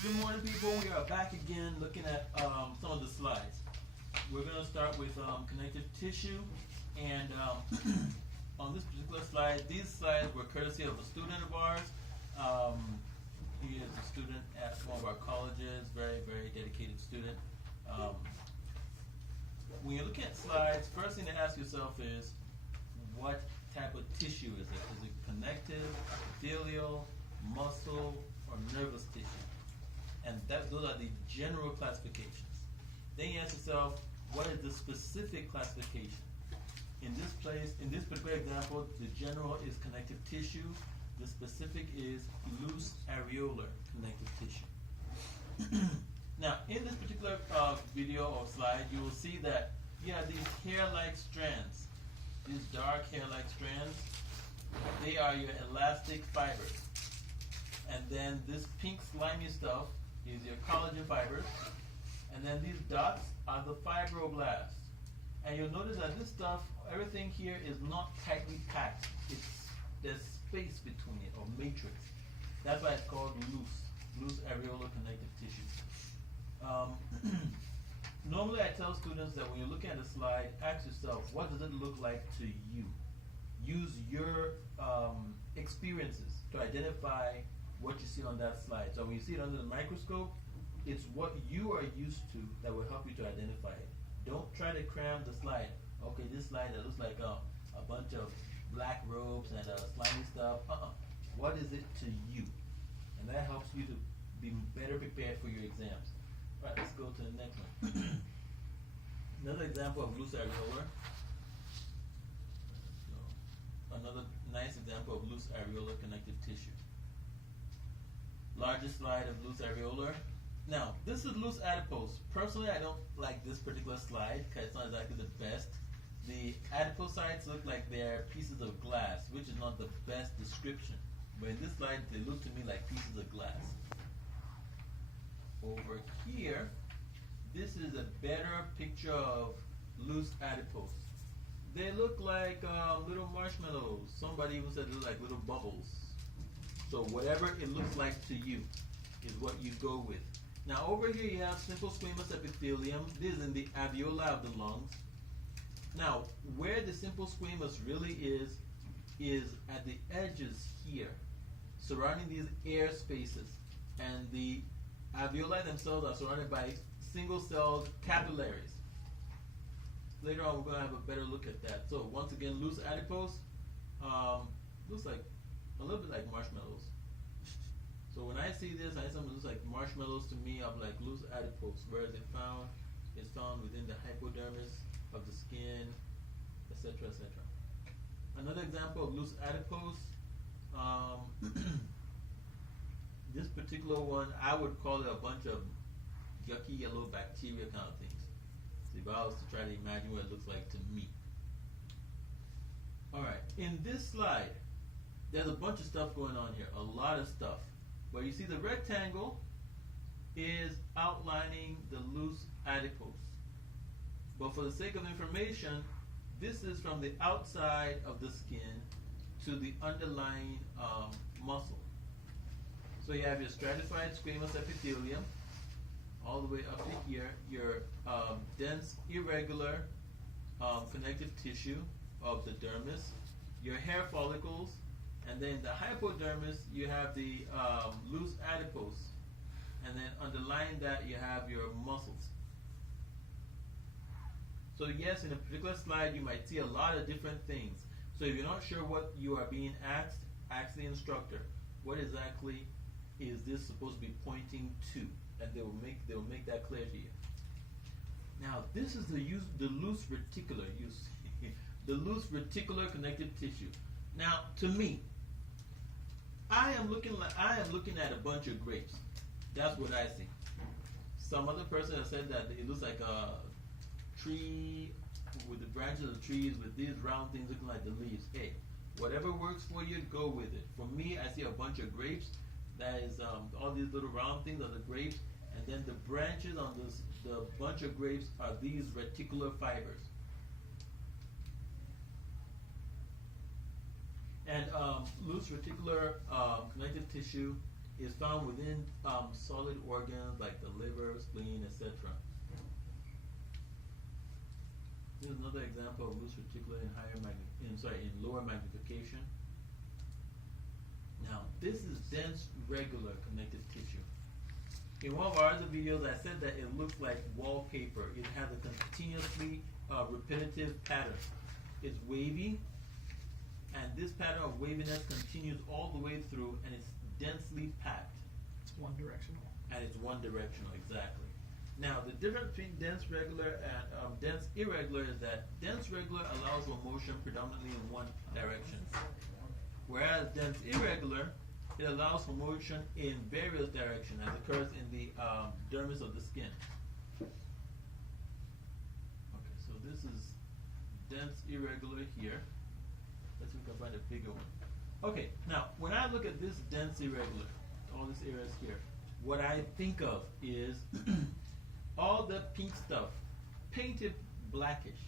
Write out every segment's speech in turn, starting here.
Good morning, people. We are back again looking at some of the slides. We're going to start with connective tissue. And on this particular slide, these slides were courtesy of a student of ours. He is a student at one of our colleges, very, very dedicated student. When you're looking at slides, first thing to ask yourself is, what type of tissue is it? Is it connective, epithelial, muscle, or nervous tissue? And those are the general classifications. Then you ask yourself, what is the specific classification? In this particular example, the general is connective tissue. The specific is loose areolar connective tissue. Now, in this particular video or slide, you will see that you have these hair-like strands. These dark hair-like strands, they are your elastic fibers. And then this pink slimy stuff is your collagen fibers. And then these dots are the fibroblasts. And you'll notice that this stuff, everything here is not tightly packed. There's space between it, or matrix. That's why it's called loose areolar connective tissue. Normally I tell students that when you're looking at a slide, ask yourself, what does it look like to you? Use your experiences to identify what you see on that slide. So when you see it under the microscope, it's what you are used to that will help you to identify it. Don't try to cram the slide. Okay, this slide that looks like a bunch of black robes and slimy stuff. What is it to you? And that helps you to be better prepared for your exams. Right, let's go to the next one. Another example of loose areolar. Another nice example of loose areolar connective tissue. Largest slide of loose areolar. Now, this is loose adipose. Personally, I don't like this particular slide because it's not exactly the best. The adipocytes look like they're pieces of glass, which is not the best description. But in this slide, they look to me like pieces of glass. Over here, this is a better picture of loose adipose. They look like little marshmallows. Somebody even said they look like little bubbles. So whatever it looks like to you is what you go with. Now over here you have simple squamous epithelium. This is in the alveoli of the lungs. Now where the simple squamous really is at the edges here, surrounding these air spaces. And the alveoli themselves are surrounded by single-celled capillaries. Later on, we're going to have a better look at that. So once again, loose adipose looks like a little bit like marshmallows. So when I see this, I see something that looks like marshmallows to me. I'm like loose adipose. Where is it found? It's found within the hypodermis of the skin, etc., etc. Another example of loose adipose. This particular one, I would call it a bunch of yucky yellow bacteria kind of things. So if I was to try to imagine what it looks like to me. Alright, in this slide, there's a bunch of stuff going on here, a lot of stuff. But you see the rectangle is outlining the loose adipose. But for the sake of information, this is from the outside of the skin to the underlying muscle. So you have your stratified squamous epithelium all the way up to here, your dense, irregular connective tissue of the dermis, your hair follicles, and then the hypodermis, you have the loose adipose, and then underlying that you have your muscles. So yes, in a particular slide you might see a lot of different things. So if you're not sure what you are being asked, ask the instructor, what exactly is this supposed to be pointing to? And they will make that clear to you. Now this is the loose reticular, the loose reticular connective tissue. Now to me, I am looking at a bunch of grapes. That's what I see. Some other person has said that it looks like a tree with the branches of trees with these round things looking like the leaves. Hey, whatever works for you, go with it. For me, I see a bunch of grapes. That is all these little round things are the grapes, and then the branches on the bunch of grapes are these reticular fibers. And loose reticular connective tissue is found within solid organs like the liver, spleen, etc. Here's another example of loose reticulate in lower magnification. Now, this is dense, regular connective tissue. In one of our other videos, I said that it looks like wallpaper. It has a continuously repetitive pattern. It's wavy, and this pattern of waviness continues all the way through, and it's densely packed. It's one directional. And it's one directional, exactly. Now, the difference between dense regular and dense irregular is that dense regular allows for motion predominantly in one direction, whereas dense irregular, it allows for motion in various directions, as occurs in the dermis of the skin. Okay, so this is dense irregular here. Let's see if we can find a bigger one. Okay, now when I look at this dense irregular, all these areas here, what I think of is all the pink stuff painted blackish,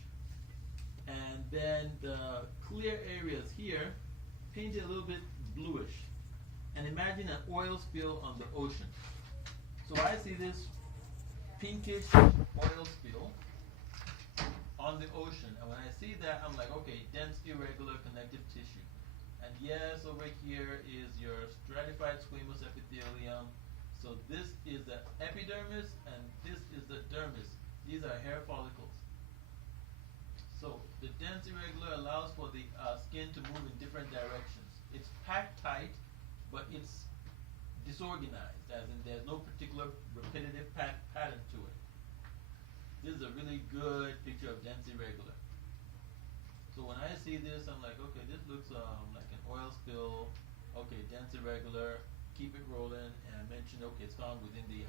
and then the clear areas here painted a little bit bluish. And imagine an oil spill on the ocean. So I see this pinkish oil spill on the ocean, and when I see that, I'm like, okay, dense irregular connective tissue. And yes, over here is your stratified squamous epithelium. So this is the epidermis, and this is the dermis. These are hair follicles. So the dense irregular allows for the skin to move in different directions. It's packed tight, but it's disorganized, as in there's no particular repetitive pattern to it. This is a really good picture of dense irregular. So when I see this, I'm like, okay, this looks like an oil spill. Okay, dense irregular. Keep it rolling, and I mentioned, okay, it's found within the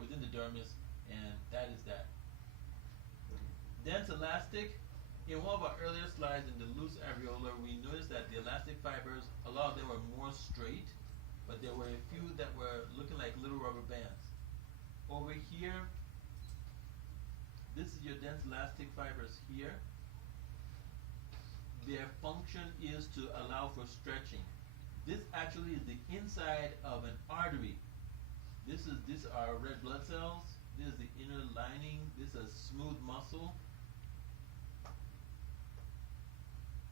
within the dermis, and that is that. Dense elastic. In one of our earlier slides in the loose areolar, we noticed that the elastic fibers, a lot of them were more straight, but there were a few that were looking like little rubber bands. Over here, this is your dense elastic fibers here. Their function is to allow for stretching. This actually is the inside of an artery. These are red blood cells. This is the inner lining. This is smooth muscle.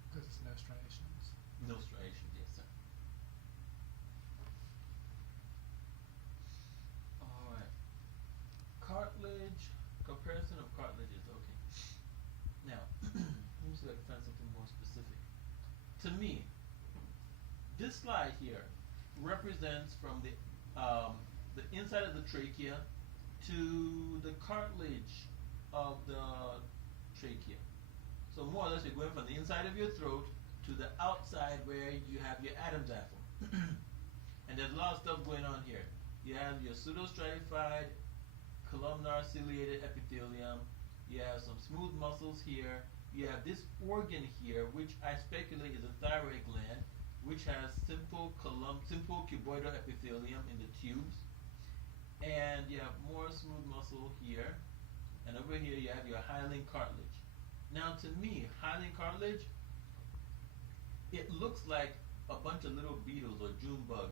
Because it's no striations. No striations, yes, sir. All right. Cartilage, comparison of cartilages. Okay. Now, let me see if I can find something more specific. To me, this slide here represents from the inside of the trachea to the cartilage of the trachea. So more or less, you're going from the inside of your throat to the outside where you have your Adam's apple. And there's a lot of stuff going on here. You have your pseudostratified columnar ciliated epithelium. You have some smooth muscles here. You have this organ here, which I speculate is a thyroid gland, which has simple cuboidal epithelium in the tubes. And you have more smooth muscle here. And over here you have your hyaline cartilage. Now to me, hyaline cartilage, it looks like a bunch of little beetles or June bugs.